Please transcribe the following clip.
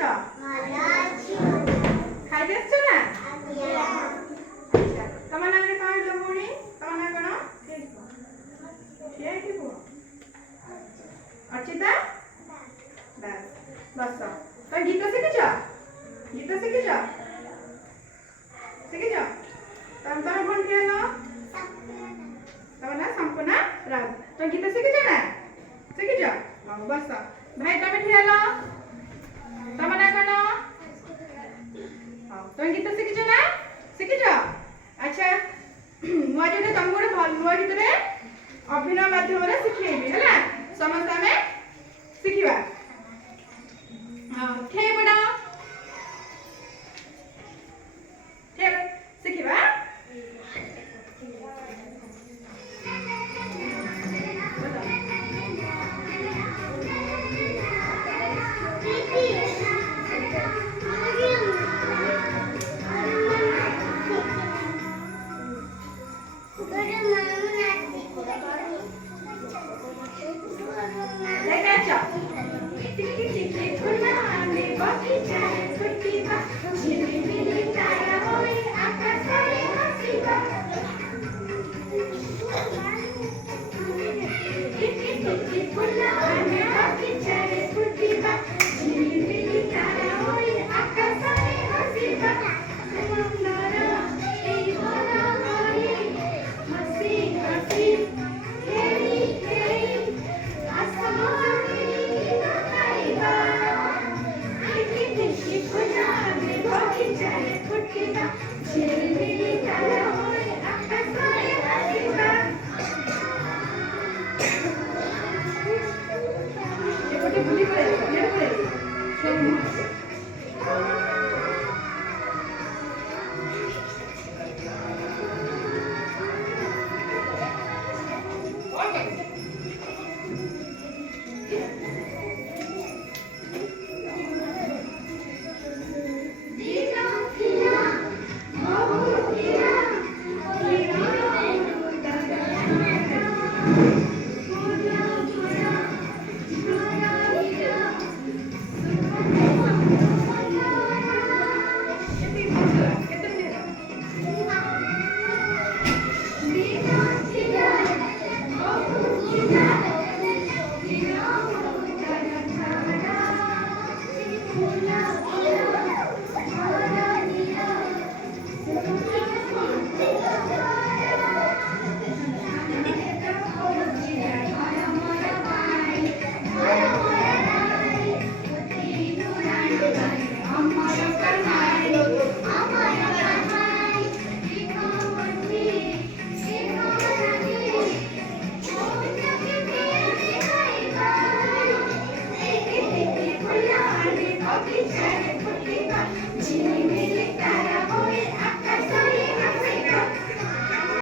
আছো? খাইতে এসছো না? তোমার নাম কଣ হলো ভଉଣୀ? তোমার নাম କଣ? ଅର୍ଚିତା ଦାସ। ବସ। ତମେ ଗୀତ ଶିଖିଛ? ଗୀତ ଶିଖିଛ? ଶିଖିଛ? ତମର କଣ କିଏ ହେଲ? ତମ ନା ସମ୍ପୂର୍ଣ୍ଣା ରାଉତ। ତମେ ଗୀତ ଶିଖିଛ ନା? ଶିଖିଛ? ହଉ ବସ। ଭାଇ ତମେ ଠିଆ ହେଲ। ତମ ନା କଣ? ହଉ ତମେ ଗୀତ ଶିଖିଛ ନା? ଶିଖିଛ? ଆଚ୍ଛା ମୁଁ ଆଜି ଗୋଟେ ତମକୁ ଗୋଟେ ଭଲ ନୂଆ ଗୀତରେ ଅଭିନୟ ମାଧ୍ୟମରେ ଶିଖେଇବି ହେଲା। ସମସ୍ତେ ଆମେ ଶିଖିବା। ଠିଆ ପଡ। ଶିଖିବା। Jimmy